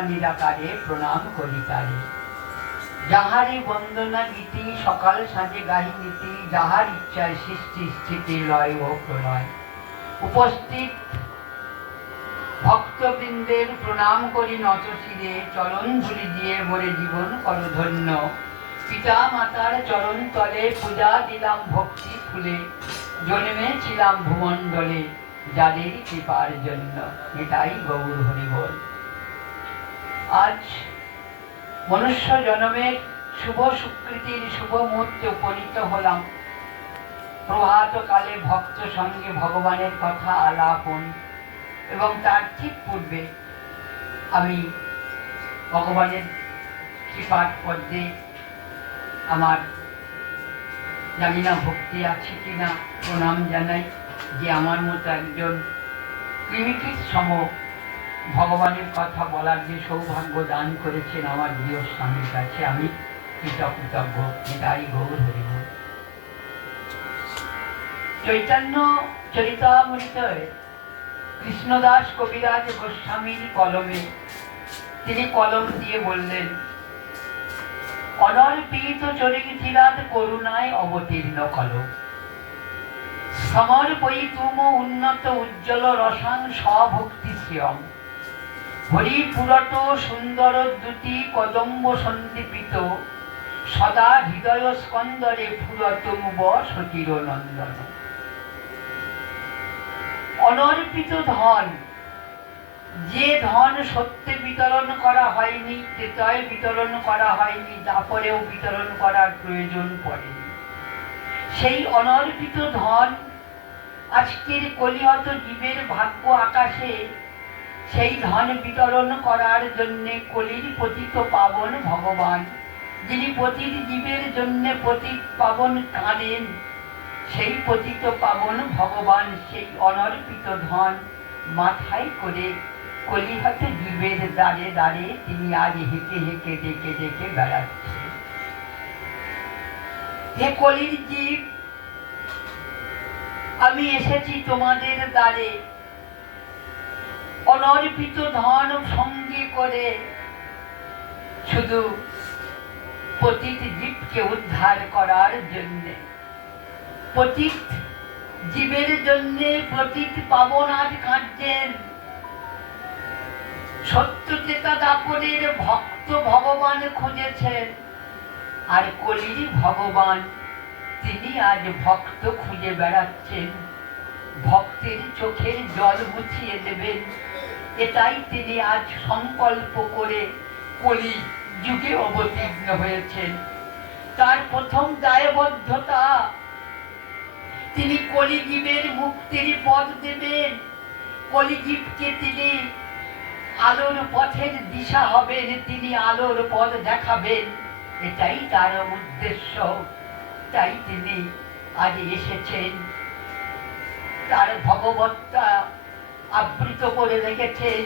নিরাকারে প্রণাম করি তারে যাহারি বন্দনা গীতি সকাল সাঁঝে গাহি নীতি যাহার ইচ্ছায় সৃষ্টি স্থিতি লয় ও প্রণয় উপস্থিত ভক্তবৃন্দের প্রণাম করি নত শিরে চরণ ধুলি দিয়ে মোরে জীবন কর ধন্য পিতা মাতার চরণ তলে পূজা দিলাম ভক্তি ফুলে, জন্মেছিলাম ভূমণ্ডলে, যাদের কৃপার জন্য এটাই গৌর হরিবল। আজ মনুষ্য জন্মের শুভ সুকৃতির শুভ মুহূর্তে উপনীত হলাম। প্রভাত কালে ভক্ত সঙ্গে ভগবানের কথা আলাপন এবং তার ঠিক পূর্বে আমি ভগবানের কৃপার পদ্মে আমার জানি না ভক্তি আছে কিনা প্রণাম জানাই যে আমার মতো একজন ক্রিমিটির সম ভগবানের কথা বলার যে সৌভাগ্য দান করেছেন আমার প্রিয় স্বামীর কাছে, আমি কৃতজ্ঞ এটাই গৌর হরিব। চৈতন্য চরিতামৃতয় কৃষ্ণদাস কবিরাজ গোস্বামীর কলমে তিনি কলম দিয়ে বললেন, অনর্পিত চরিতিরাত করুণায় অবতীর্ণ কলম সমর্পই তুম উন্নত উজ্জ্বল রসাং স্বভক্তি শ্রিয়ম হরি পুরট সুন্দর দুটি কদম্ব সন্দীপিত সদা হৃদয় স্কন্দরে ফুরতমুব সতীর নন্দন। অনর্পিত ধন, যে ধন সত্যে বিতরণ করা হয়নি, তেতয় বিতরণ করা হয়নি তারপরেও বিতরণ করার প্রয়োজন পড়েনি। সেই অনর্পিত ধন আজকের কলিহত জীবের ভাগ্য আকাশে সেই ধন বিতরণ করার জন্য কলির পতিত পাবন ভগবান। যিনি পতিত জীবের জন্য পতিত পাবন কাঁদেন, সেই পতিত পাবন ভগবান সেই অনর্পিত ধন মাথায় করে কলিহত জীবের দ্বারে দ্বারে তিনি আজ হেঁকে হেঁকে ডেকে ডেকে বেড়াচ্ছেন। হে কলির জীব, আমি এসেছি তোমাদের দ্বারে। অনর্পিত ধন সঙ্গে করে শুধু পতিত জীবকে উদ্ধার করার জন্যে। পতিত জীবের জন্যে পতিত পাবন আজ কাঁদছেন সত্যচেতা দাপরের ভক্ত ভগবান খুঁজেছেন, আর কলির ভগবান তিনি আজ ভক্ত খুঁজে বেড়াচ্ছেন। ভক্তের চোখের জল মুছিয়ে দেবেন। এটাই তিনি আজ সংকল্প করে কলি যুগে অবতীর্ণ হয়েছেন। তার প্রথম দায়বদ্ধতা, তিনি কলিজীবের মুক্তির পথ দেবেন। কলিজীবকে তিনি আলোর পথের দিশা হবেন, তিনি আলোর পথ দেখাবেন। এটাই তার উদ্দেশ্য, তাই তিনি আজ এসেছেন। তার ভগবত্তা আবৃত করে রেখেছেন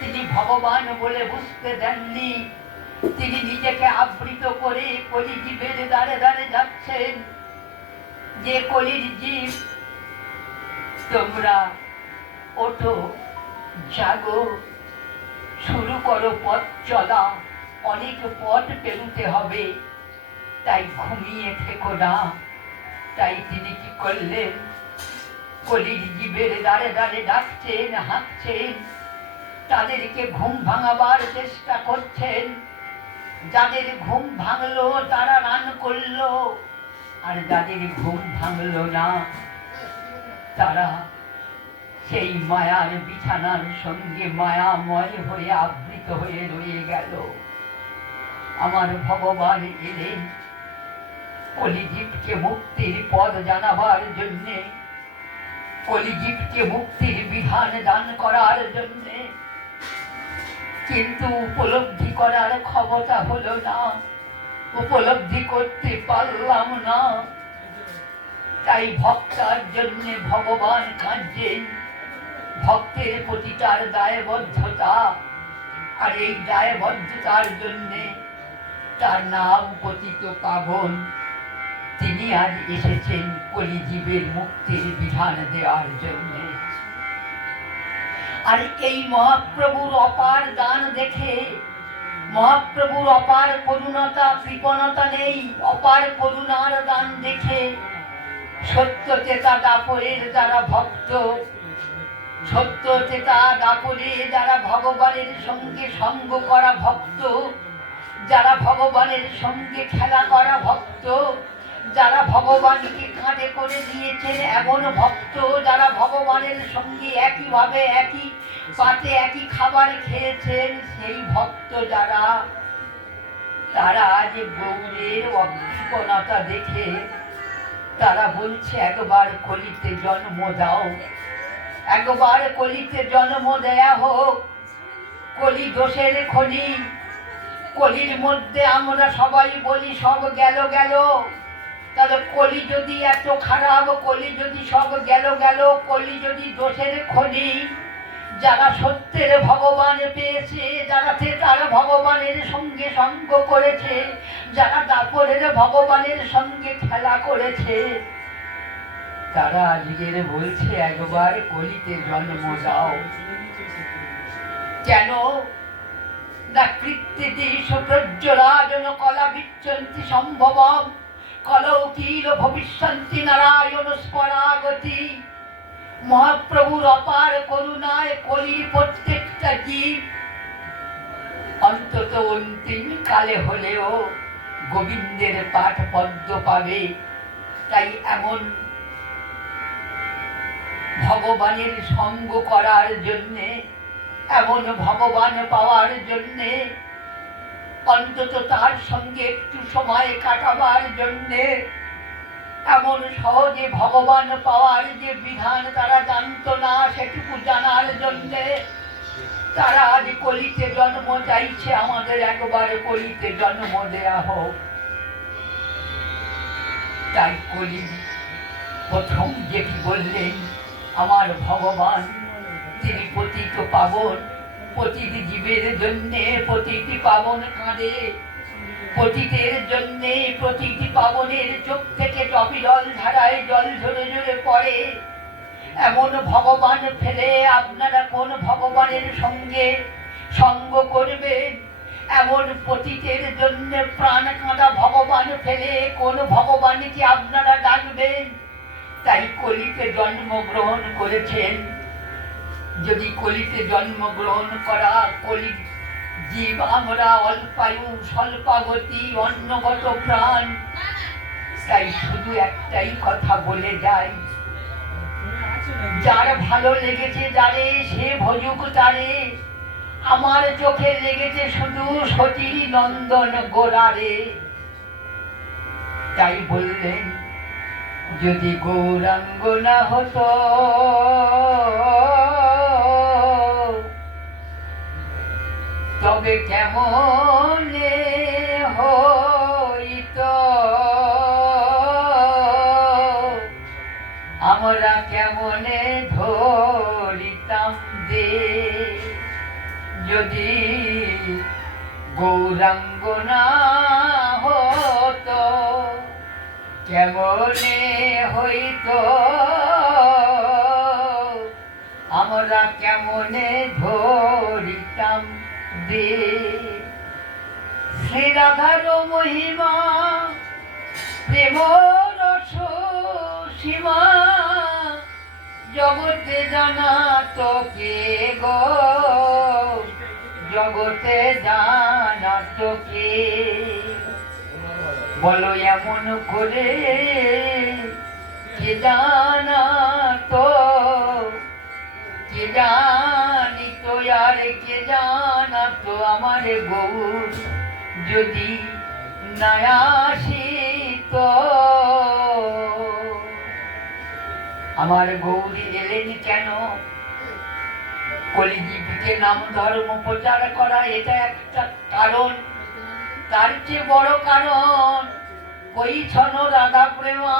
তিনি ভগবান বলে বুঝতে দেননি। তিনি নিজেকে আবৃত করে কলিজীবের দ্বারে দ্বারে যাচ্ছেন। যে কলির জীব, তোমরা ওঠো, জাগো, শুরু করো পথ চলা, অনেক পথ পেরুতে হবে। তাই ঘুমিয়ে থেকো না। তাই তিনি কি করলেন? কলির জীবের দাঁড়ে দাঁড়ে ডাকছেন, হাঁকছেন। তাদেরকে ঘুম ভাঙাবার চেষ্টা করছেন। যাদের ঘুম ভাঙলো, তারা রান করল। আর যাদের ঘুম ভাঙলো না, তারা সেই মায়ার বিছানার সঙ্গে মায়াময় হয়ে আবৃত হয়ে রয়ে গেল। আমার ভগবান এলেন। কলিজীবকে মুক্তির পদ জানাবার জন্যে কলিজীবকে মুক্তির বিধান দান করার জন্যে। কিন্তু উপলব্ধি করার ক্ষমতা হলো না। উপলব্ধি করতে পারলাম না। তাই ভক্তার জন্য ভগবান কাঁদছেন ভক্তের প্রতি তার দায়বদ্ধতা। আর এই দায়বদ্ধতার জন্যে তার নাম পতিত পাবন। তিনি আজ এসেছেন কলিজীবের মুক্তির বিধান দেওয়ার জন্য। আর এই মহাপ্রভুর অপার দান দেখে, মহাপ্রভুর অপার করুণতা, কৃপণতা নেই, অপার করুণার দান দেখে সত্য চেতা দাপরের যারা ভক্ত সত্য চেতা দাপরে যারা ভগবানের সঙ্গে সঙ্গ করা ভক্ত, যারা ভগবানের সঙ্গে খেলা করা ভক্ত যারা ভগবানকে কাঁধে করে দিয়েছেন, এমন ভক্ত যারা ভগবানের সঙ্গে একইভাবে, একই পাতে, একই খাবার খেয়েছেন, সেই ভক্ত যারা, তারা যে গৌরের অকৃপণতা দেখে, তারা বলছে, একবার কলিতে জন্ম দাও, একবার কলিতে জন্ম দেয়া হোক, কলি দোষের খনি, কলির মধ্যে আমরা সবাই বলি, সব গেল গেল। তাহলে কলি যদি এত খারাপ, কলি যদি সব গেল গেল, কলি যদি দোষের খনি, যারা সত্যের ভগবান পেয়েছে, যারা তার ভগবানের সঙ্গে সঙ্গ করেছে, যারা দাপরের ভগবানের সঙ্গে খেলা করেছে, তারা আজকের বলছে একবার কলিতে জন্ম দাও। কেন? না কৃত্তিতি সুপ্রজ্জরাজন কলা বিচ্ছন্তি সম্ভবম। কলৌকিল ভবিষ্যন্তি নারায়ণ স্মরাগতি মহাপ্রভুর অপার করুণায় কলির প্রত্যেকটা জীব। অন্তত অন্তিম কালে হলেও গোবিন্দের পাঠ পদ্ম পাবে। তাই এমন ভগবানের সঙ্গ করার জন্যে, এমন ভগবান পাওয়ার জন্যে অন্তত তার সঙ্গে একটু সময় কাটাবার জন্যে। এমন সহজে ভগবান পাওয়ার যে বিধান তারা জানতো না, সেটুকু জানার জন্যে তারা আজ কলিতে জন্ম চাইছে, আমাদের একবার কলিতে জন্ম দেয়া হোক। তাই কলি প্রথম যেটি বললেন, আমার ভগবান, তিনি পতিত পাবন। প্রতিটি জীবের জন্যে প্রতিটি পাবন কাঁদে। পতিতের জন্যে প্রতিটি পাবনের চোখ থেকে টপিজল ধারায় জল ঝরে ঝরে পড়ে। এমন ভগবান ফেলে আপনারা কোন ভগবানের সঙ্গে সঙ্গ করবেন? এমন পতিতের জন্য প্রাণ কাঁদা ভগবান ফেলে কোন ভগবানকে আপনারা ডাকবেন? তাই কলিতে জন্মগ্রহণ করেছেন। যদি কলিতে জন্মগ্রহণ করা কলি জীব, আমরা অল্পায়ু স্বল্পাগতি অন্নগত প্রাণ। তাই শুধু একটাই কথা বলে যাই। যার ভালো লেগেছে যারে সে ভজুক তারে। আমার চোখে লেগেছে শুধু সতী নন্দন গোড়ারে তাই বললেন, যদি গৌরাঙ্গ না হতো তবে কেমন হইত? আমরা কেমনে ধরিতাম দে যদি গৌরাঙ্গ না হতো, কেমনে হইত? আমরা কেমনে ধরিতাম দে শ্রী রাধার মহিমা প্রেম সীমা জগতে জানা তো কে গো, জগতে জানা তো কে বলো এমন করে কে জানা তো? কে জানি আর কে জানা আমার গৌর যদি না আসিত। আমার গৌরী এলেন কেন? কলিজীবকে নাম ধর্ম প্রচার করা এটা একটা কারণ। তার চেয়ে বড় কারণ, কই ছন রাধা প্রেমা,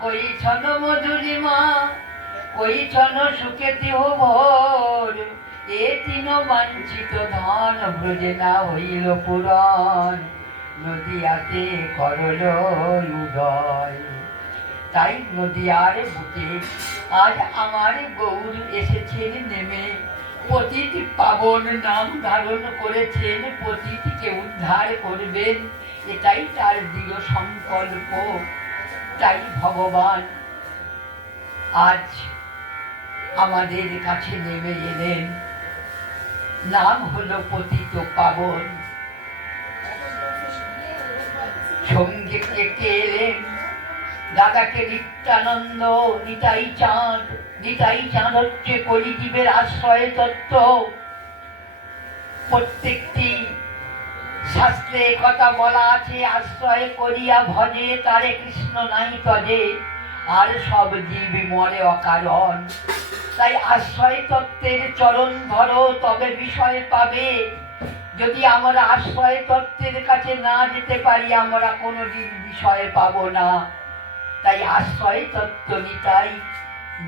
কই ছন মধুরিমা, কই ছন সুখে দেহ ভোর। এ বাঞ্ছিত ধন ব্রজে হইল পুরাণ নদিয়াতে করল উদয়। তাই নদিয়ার বুকে আজ আমার গৌর এসেছেন নেমে। প্রতিটি পাবন নাম ধারণ করেছেন প্রতিটিকে উদ্ধার করবেন, এটাই তার দৃঢ় সংকল্প। তাই ভগবান আজ আমাদের কাছে নেমে এলেন। নাম হলো পতিত পাবন। সঙ্গে কে এলেন দাদাকে নিত্যানন্দ, নিতাই চাঁদ নিতাই চাঁদ হচ্ছে কলিজীবের আশ্রয় তত্ত্ব। প্রত্যেকটি শাস্ত্রে কথা বলা আছে, আশ্রয় করিয়া ভজে, তারে কৃষ্ণ নাই তজে। আর সব জীব মরে অকারণ। তাই আশ্রয় তত্ত্বের চরণ ধরো, তবে বিষয় পাবে। যদি আমরা আশ্রয় তত্ত্বের কাছে না যেতে পারি, আমরা কোনোদিন বিষয় পাবো না। তাই আশ্রয় তত্ত্ব নিতাই,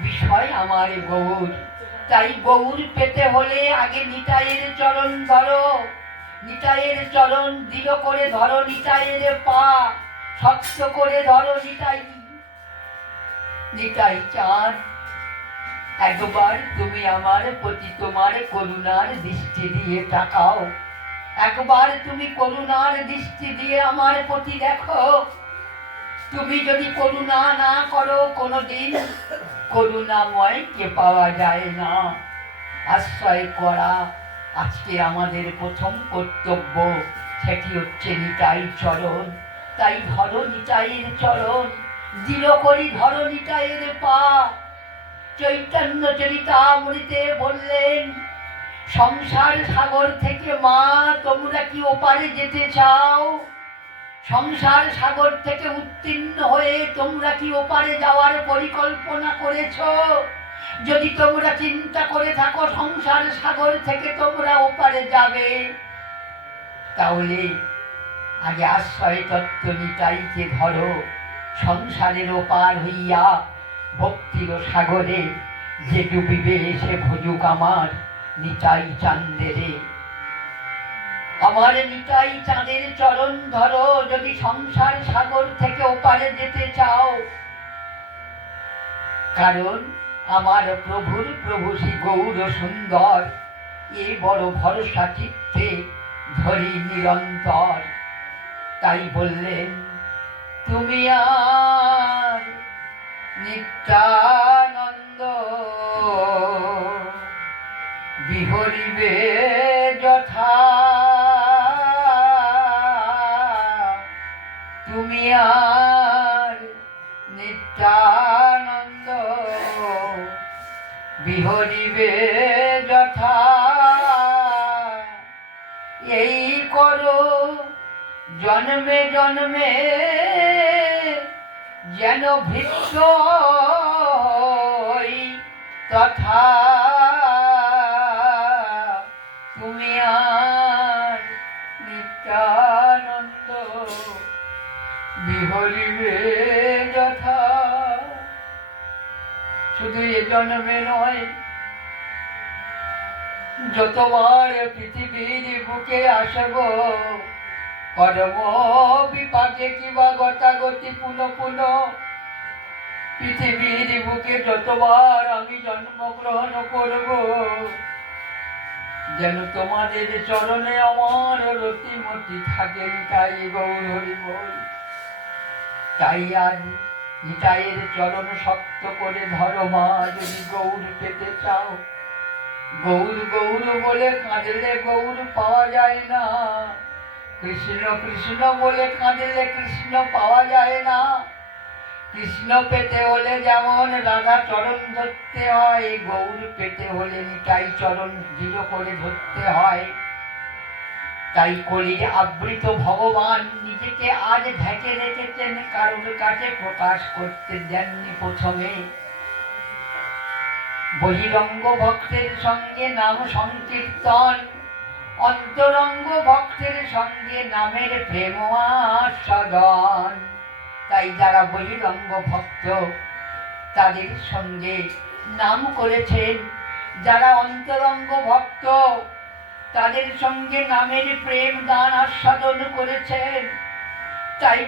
বিষয় আমার গৌর। তাই গৌর পেতে হলে আগে নিতাইয়ের চরণ ধরো। নিতাইয়ের চরণ দৃঢ় করে ধরো, নিতাইয়ের পা শক্ত করে ধরো, নিতাই নিতাই চাঁদ। একবার তুমি আমার প্রতি তোমার করুণার দৃষ্টি দিয়ে তাকাও। একবার তুমি করুণার দৃষ্টি দিয়ে আমার প্রতি দেখো। তুমি যদি করুণা না করো কোনোদিন করুণাময়কে পাওয়া যায় না। আশ্রয় করা আজকে আমাদের প্রথম কর্তব্য। সেটি হচ্ছে নিতাই চরণ। তাই ধরো নিতাইয়ের চরণ। দৃঢ় করি ধরো নিতাইয়ের পা। চৈতন্য চরিতামৃতে বললেন, সংসার সাগর থেকে মা, তোমরা কি ওপারে যেতে চাও? সংসার সাগর থেকে উত্তীর্ণ হয়ে তোমরা কি ওপারে যাওয়ার পরিকল্পনা করেছ? যদি তোমরা চিন্তা করে থাকো, সংসার সাগর থেকে তোমরা ওপারে যাবে। তাহলে আগে আশ্রয় তত্ত্ব নিতাইকে ধরো। সংসারের ওপার হইয়া ভক্তির সাগরে যে ডুবিবে সে ভুজুক আমার নিতাই চান্দেরে আমার নিতাই চাঁদের চরণ ধরো, যদি সংসার সাগর থেকে ওপারে যেতে চাও। কারণ আমার প্রভুর প্রভু শ্রী গৌর সুন্দর, এ বড় ভরসা চিত্তে ধরি নিরন্তর। তাই বললেন তুমি আর নিত্যানন্দ বিহরিবে যথা। তুমি আর নিত্যানন্দ বিহরিবে যথা। এই করো জন্মে জন্মে যেন হই তথা তুমি আর নিত্যানন্দ বিহরিবে যথা। শুধু এ জন্মে নয়, যতবার পৃথিবীর বুকে আসব কর্ম বিপাকে কিবা গতাগতি পুনঃ পুনঃ। পৃথিবীর বুকে যতবার আমি জন্মগ্রহণ করব, যেন তোমাদের চরণে আমার রতিমতি থাকে, তাই গৌর হরি বল। তাই আজ নিতাইয়ের চরণ শক্ত করে ধরো মা, যদি গৌর পেতে চাও। গৌর গৌর বলে কাঁদলে গৌর পাওয়া যায় না। কৃষ্ণ কৃষ্ণ বলে কাঁদলে কৃষ্ণ পাওয়া যায় না। কৃষ্ণ পেতে হলে যেমন রাধা চরণ ধরতে হয়, গৌর পেতে হলে নিতাই চরণ দৃঢ় করে ধরতে হয়। তাই কলির আবৃত ভগবান নিজেকে আজ ঢেকে রেখেছেন, কারোর কাছে প্রকাশ করতে দেননি প্রথমে। বহিরঙ্গ ভক্তের সঙ্গে নাম সংকীর্তন অন্তরঙ্গ ভক্তের সঙ্গে নামের প্রেম আস্বাদন। তাই যারা বহিরঙ্গ ভক্ত তাদের সঙ্গে নাম করেছেন। যারা অন্তরঙ্গ ভক্ত তাদের সঙ্গে নামের প্রেম, দান, আস্বাদন করেছেন। তাই